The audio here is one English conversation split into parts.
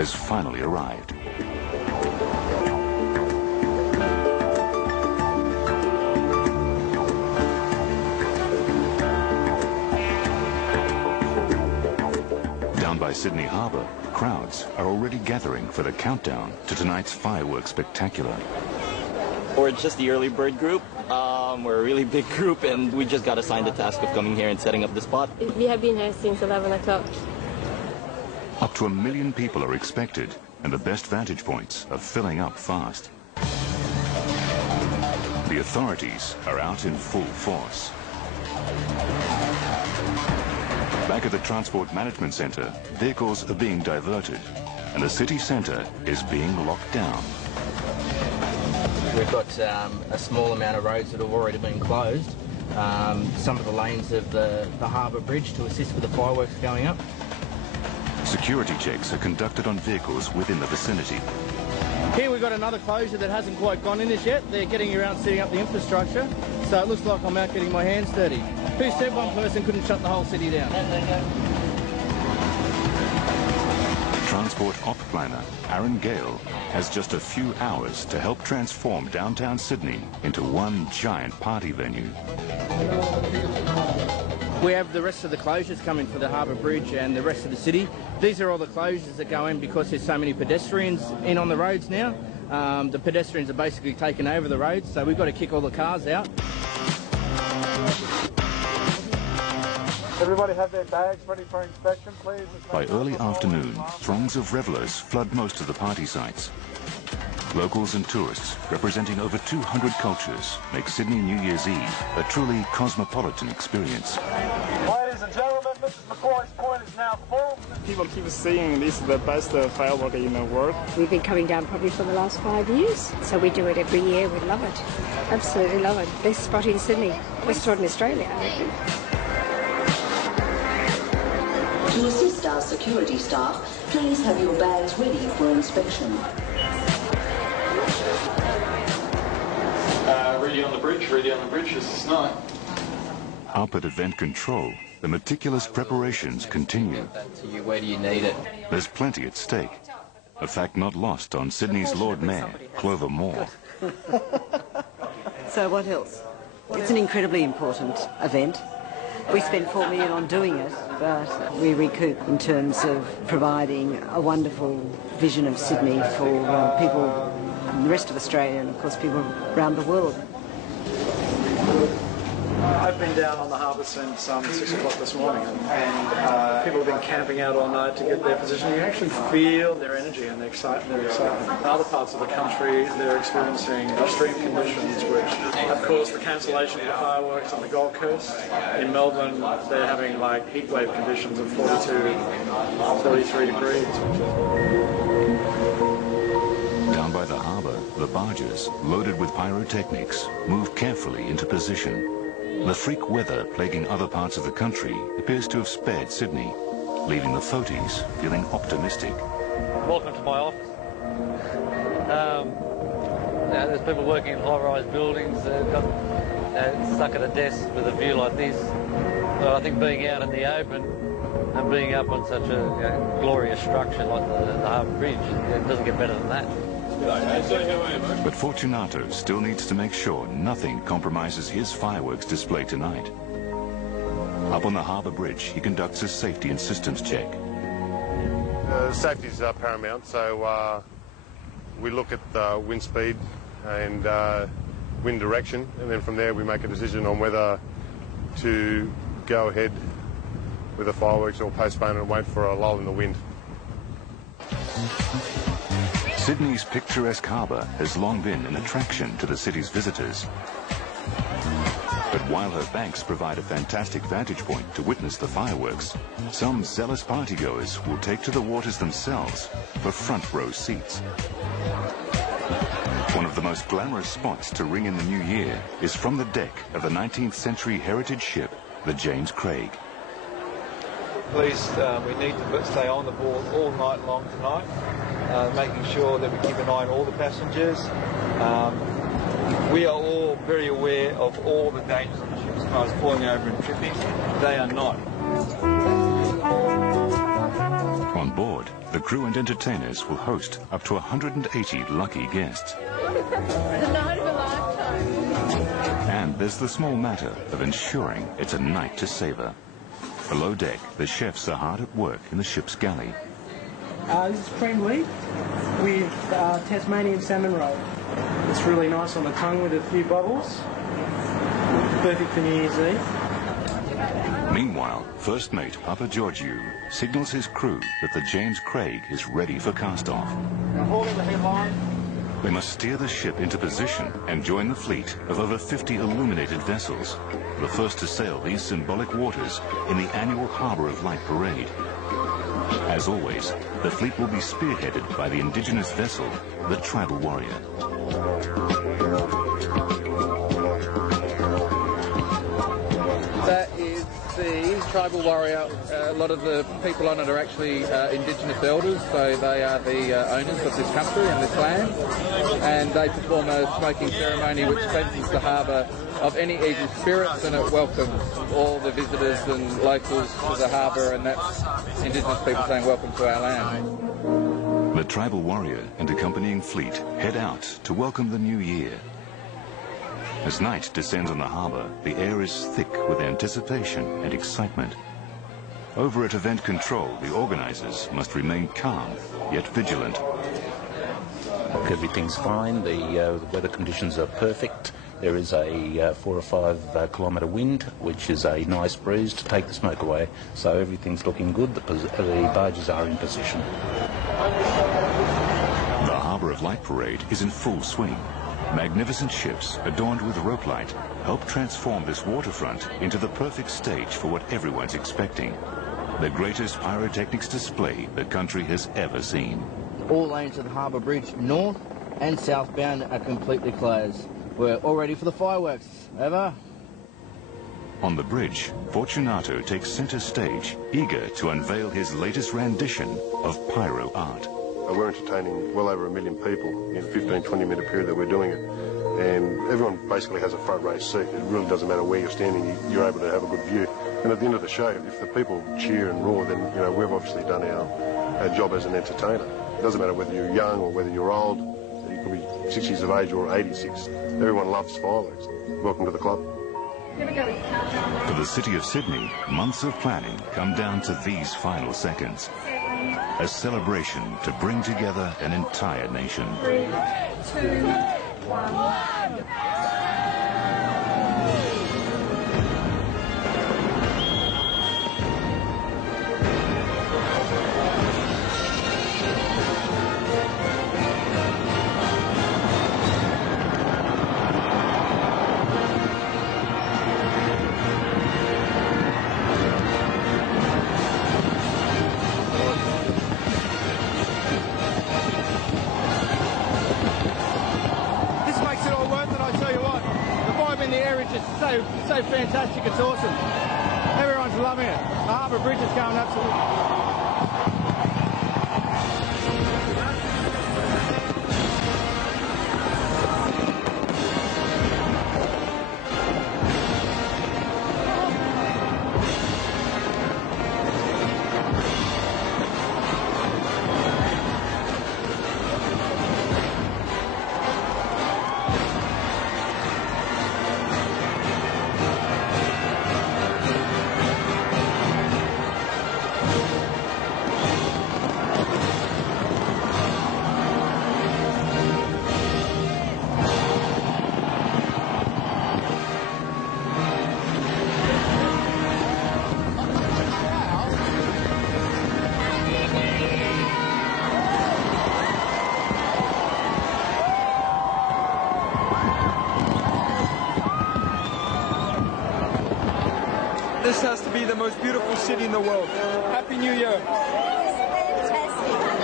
has finally arrived. Down by Sydney Harbour, crowds are already gathering for the countdown to tonight's fireworks spectacular. We're just the early bird group. We're a really big group, and we just got assigned the task of coming here and setting up the spot. We have been here since 11 o'clock. Up to 1 million people are expected, and the best vantage points are filling up fast. The authorities are out in full force. Back at the Transport Management Centre, vehicles are being diverted, and the city centre is being locked down. We've got a small amount of roads that have already been closed. Some of the lanes of the harbour bridge to assist with the fireworks going up. Security checks are conducted on vehicles within the vicinity. Here we've got another closure that hasn't quite gone in this yet. They're getting around setting up the infrastructure, so it looks like I'm out getting my hands dirty. Who said one person couldn't shut the whole city down? Transport Op Planner Aaron Gale has just a few hours to help transform downtown Sydney into one giant party venue. We have the rest of the closures coming for the Harbour Bridge and the rest of the city. These are all the closures that go in because there's so many pedestrians in on the roads now. The pedestrians are basically taking over the roads, so we've got to kick all the cars out. Everybody have their bags ready for inspection, please. By early afternoon, throngs of revellers flood most of the party sites. Locals and tourists, representing over 200 cultures, make Sydney New Year's Eve a truly cosmopolitan experience. Ladies and gentlemen, Mrs. McCoy's point is now full. People keep saying this is the best firework in the world. We've been coming down probably for the last 5 years, so we do it every year. We love it. Absolutely love it. Best spot in Sydney. Best spot in Australia, I reckon. To assist our security staff, please have your bags ready for inspection. Ready on the bridge, this is night. Up at event control, the meticulous preparations continue. Where do you need it? There's plenty at stake, a fact not lost on Sydney's Lord Mayor, Clover. So what else? It's an incredibly important event. We spent $4 million on doing it, but we recoup in terms of providing a wonderful vision of Sydney for people in the rest of Australia and, of course, people around the world. I've been down on the harbour since 6 o'clock this morning, and people have been camping out all night to get their position. You actually feel their energy and their excitement. In other parts of the country, they're experiencing extreme conditions, which have caused the cancellation of the fireworks on the Gold Coast. In Melbourne, they're having like heat wave conditions of 42, 43 degrees. Down by the harbour, the barges, loaded with pyrotechnics, move carefully into position. The freak weather plaguing other parts of the country appears to have spared Sydney, leaving the Foties feeling optimistic. Welcome to my office. There's people working in high-rise buildings, stuck at a desk with a view like this. But I think being out in the open and being up on such a glorious structure like the Harbour Bridge, it doesn't get better than that. But Fortunato still needs to make sure nothing compromises his fireworks display tonight. Up on the Harbour Bridge, he conducts a safety and systems check. Safety is paramount, so we look at wind speed and wind direction, and then from there we make a decision on whether to go ahead with the fireworks or postpone and wait for a lull in the wind. Sydney's picturesque harbour has long been an attraction to the city's visitors. But while her banks provide a fantastic vantage point to witness the fireworks, some zealous partygoers will take to the waters themselves for front row seats. One of the most glamorous spots to ring in the new year is from the deck of the 19th century heritage ship, the James Craig. Please, we need to stay on the board all night long tonight, making sure that we keep an eye on all the passengers. We are all very aware of all the dangers on the ship as far as falling over and tripping. They are not. On board, the crew and entertainers will host up to 180 lucky guests. The night of a lifetime. And there's the small matter of ensuring it's a night to savour. Below deck, the chefs are hard at work in the ship's galley. This is cream leaf with Tasmanian salmon roe. It's really nice on the tongue with a few bubbles. Perfect for New Year's Eve. Meanwhile, First Mate Papa Georgiou signals his crew that the James Craig is ready for cast-off. Now hold the headline. They must steer the ship into position and join the fleet of over 50 illuminated vessels, the first to sail these symbolic waters in the annual Harbour of Light Parade. As always, the fleet will be spearheaded by the indigenous vessel, the Tribal Warrior. That is the Tribal Warrior. A lot of the people on it are actually Indigenous elders, so they are the owners of this country and this land, and they perform a smoking ceremony which cleanses the harbour of any evil spirits, and it welcomes all the visitors and locals to the harbour, and that's Indigenous people saying welcome to our land. The Tribal Warrior and accompanying fleet head out to welcome the new year. As night descends on the harbour, the air is thick with anticipation and excitement. Over at Event Control, the organisers must remain calm, yet vigilant. Everything's fine, the weather conditions are perfect. There is a 4 or 5 kilometre wind, which is a nice breeze to take the smoke away. So everything's looking good, the barges are in position. The Harbour of Light Parade is in full swing. Magnificent ships adorned with rope light help transform this waterfront into the perfect stage for what everyone's expecting. The greatest pyrotechnics display the country has ever seen. All lanes of the Harbour Bridge, north and southbound, are completely closed. We're all ready for the fireworks. Over. On the bridge, Fortunato takes centre stage, eager to unveil his latest rendition of pyro art. We're entertaining well over 1 million people in a 15-20 minute period that we're doing it, and everyone basically has a front row seat. It really doesn't matter where you're standing, you're able to have a good view. And at the end of the show, if the people cheer and roar, then we've obviously done our job as an entertainer. It doesn't matter whether you're young or whether you're old. You could be 6 years of age or 86. Everyone loves fireworks. Welcome to the club. For the city of Sydney, months of planning come down to these final seconds. A celebration to bring together an entire nation. 3, 2, 1. So fantastic, it's awesome. Everyone's loving it. The Harbour Bridge is going absolutely. This has to be the most beautiful city in the world. Happy New Year.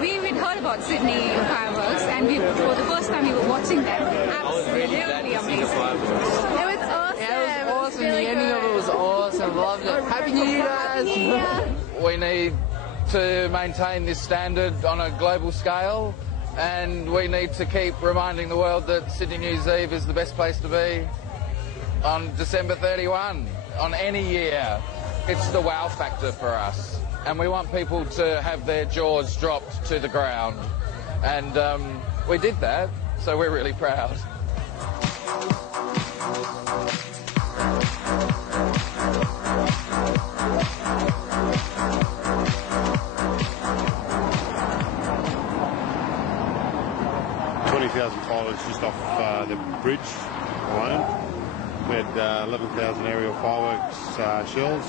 We'd heard about Sydney fireworks, and for the first time we were watching them. Absolutely amazing. It was awesome. Yeah, it was awesome. The ending of it was awesome. Loved it. Happy New Year, guys. We need to maintain this standard on a global scale, and we need to keep reminding the world that Sydney New Year's Eve is the best place to be on December 31, on any year. It's the wow factor for us. and we want people to have their jaws dropped to the ground. And we did that, so we're really proud. Fireworks just off the bridge alone. We had 11,000 aerial fireworks shells,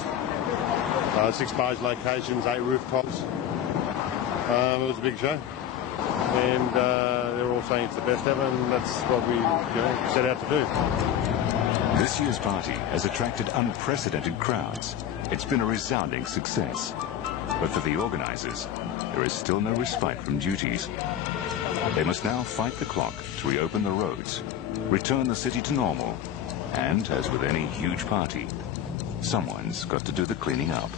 6 barge locations, 8 rooftops. It was a big show, and they're all saying it's the best ever, and that's what we set out to do. This year's party has attracted unprecedented crowds. It's been a resounding success. But for the organisers, there is still no respite from duties. They must now fight the clock to reopen the roads, return the city to normal, and, as with any huge party, someone's got to do the cleaning up.